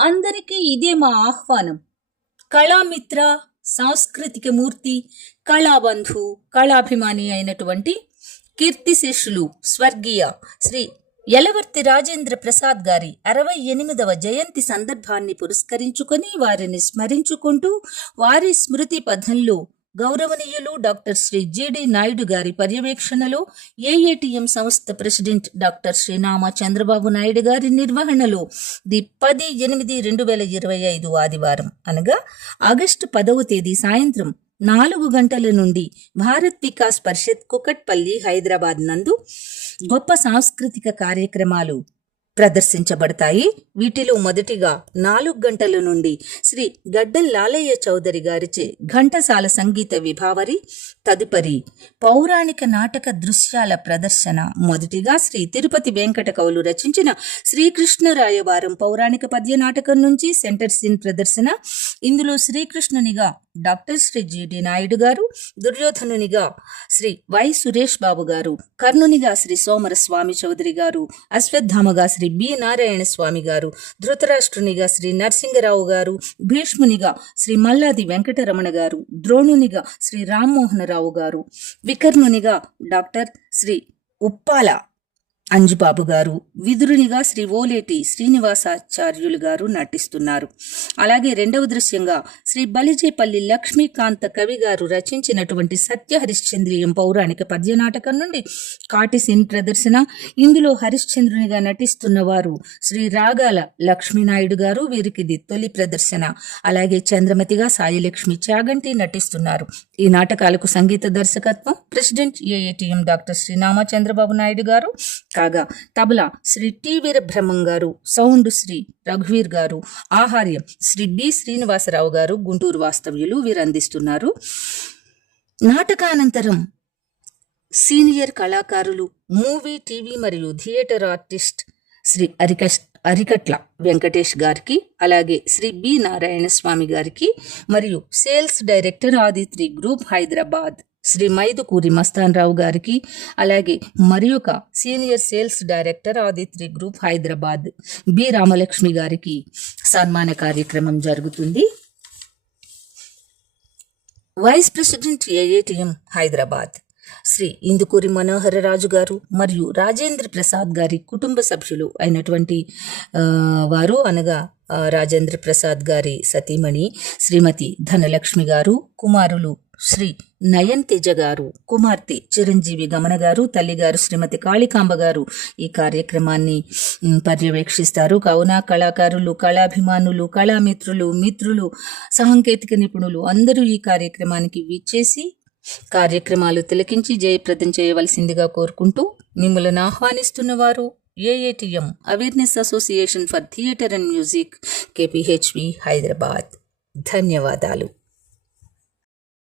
అందరికీ ఇదే మా ఆహ్వానం. కళామిత్ర సాంస్కృతిక మూర్తి కళాబంధు కళాభిమాని అయినటువంటి కీర్తిశేషులు స్వర్గీయ శ్రీ యలవర్తి రాజేంద్ర ప్రసాద్ గారి అరవై ఎనిమిదవ జయంతి సందర్భాన్ని పురస్కరించుకొని వారిని స్మరించుకుంటూ వారి స్మృతి పథంలో గౌరవనీయులు డాక్టర్ శ్రీ జిడి నాయుడు గారి పర్యవేక్షణలో ఏఏటిఎం సంస్థ ప్రెసిడెంట్ డాక్టర్ శ్రీనామ చంద్రబాబు నాయుడు గారి నిర్వహణలో ది పది ఎనిమిది రెండు వేల ఇరవై ఐదు ఆదివారం అనగా ఆగస్టు పదవ తేదీ సాయంత్రం నాలుగు గంటల నుండి భారత్ వికాస్ పరిషత్ కుకట్పల్లి హైదరాబాద్ నందు గొప్ప సాంస్కృతిక కార్యక్రమాలు ప్రదర్శించబడతాయి. వీటిలో మొదటిగా నాలుగు గంటల నుండి శ్రీ గడ్డం లాలయ్య చౌదరి గారిచే ఘంటసాల సంగీత విభావరి తదుపరి పౌరాణిక నాటక దృశ్యాల ప్రదర్శన మొదటిగా శ్రీ తిరుపతి వెంకట కవులు రచించిన శ్రీకృష్ణరాయవారం పౌరాణిక పద్య నాటకం నుంచి సెంటర్ సీన్ ప్రదర్శన ఇందులో శ్రీకృష్ణునిగా డాక్టర్ శ్రీ జిడి నాయుడు గారు దుర్యోధనునిగా శ్రీ వై సురేష్ బాబు గారు కర్ణునిగా శ్రీ సోమర స్వామి చౌదరి గారు అశ్వత్థామగా శ్రీ బి నారాయణ స్వామి గారు ధృతరాష్ట్రునిగా శ్రీ నరసింగరావు గారు భీష్మునిగా శ్రీ మల్లాది వెంకటరమణ గారు ద్రోణునిగా శ్రీ రామ్మోహనరావు గారు వికర్ణునిగా డాక్టర్ శ్రీ ఉప్పాల అంజుబాబు గారు విదురునిగా శ్రీ ఓలేటి శ్రీనివాసాచార్యులు గారు నటిస్తున్నారు. అలాగే రెండవ దృశ్యంగా శ్రీ బలిజేపల్లి లక్ష్మీకాంత కవి గారు రచించినటువంటి సత్య హరిశ్చంద్రియం పౌరాణిక పద్య నాటకం నుండి కాటిసిన్ ప్రదర్శన ఇందులో హరిశ్చంద్రునిగా నటిస్తున్న వారు శ్రీ రాగాల లక్ష్మీనాయుడు గారు వీరికి ఇది తొలి ప్రదర్శన. అలాగే చంద్రమతిగా సాయిలక్ష్మి చాగంటి నటిస్తున్నారు. ఈ నాటకాలకు సంగీత దర్శకత్వం president AATM doctor Sri Namachandrababu Naidu గారు కాగా తబలా శ్రీ టి వీరబ్రహ్మం గారు సౌండ్ శ్రీ రఘువీర్ గారు ఆహార్యం శ్రీ బి శ్రీనివాసరావు గారు గుంటూరు వాస్తవ్యులు వీరు అందిస్తున్నారు నాటకానంతరం సీనియర్ కళాకారులు మూవీ టీవీ మరియు థియేటర్ ఆర్టిస్ట్ శ్రీ అరికష్ అరికట్ల వెంకటేష్ గారికి అలాగే శ్రీ బి నారాయణ స్వామి గారికి మరియు sales director Aditri group Hyderabad Sri Maidukuri Mastan Rao గారికి అలాగే మరి ఒక senior sales director Aditri group Hyderabad B Ramalakshmi గారికి సన్మాన కార్యక్రమం జరుగుతుంది. Vice president AATM Hyderabad Sri Indukuri Manohara Raju గారు మరియు రాజేంద్ర ప్రసాద్ గారి కుటుంబ సభ్యులు అయినటువంటి వారు అనగా రాజేంద్ర ప్రసాద్ గారి సతీమణి శ్రీమతి ధనలక్ష్మి గారు కుమారులు శ్రీ నయన్ తేజ గారు కుమార్తె చిరంజీవి గమన గారు తల్లిగారు శ్రీమతి కాళికాంబ గారు ఈ కార్యక్రమాన్ని పర్యవేక్షిస్తారు. కావున కళాకారులు కళాభిమానులు కళామిత్రులు మిత్రులు సాంకేతిక నిపుణులు అందరూ ఈ కార్యక్రమానికి విచ్చేసి కార్యక్రమాలు తిలకించి జయప్రదం చేయవలసిందిగా కోరుకుంటూ మిమ్మల్ని ఆహ్వానిస్తున్న వారు AATM awareness association for theatre and music KPHB Hyderabad. ధన్యవాదాలు.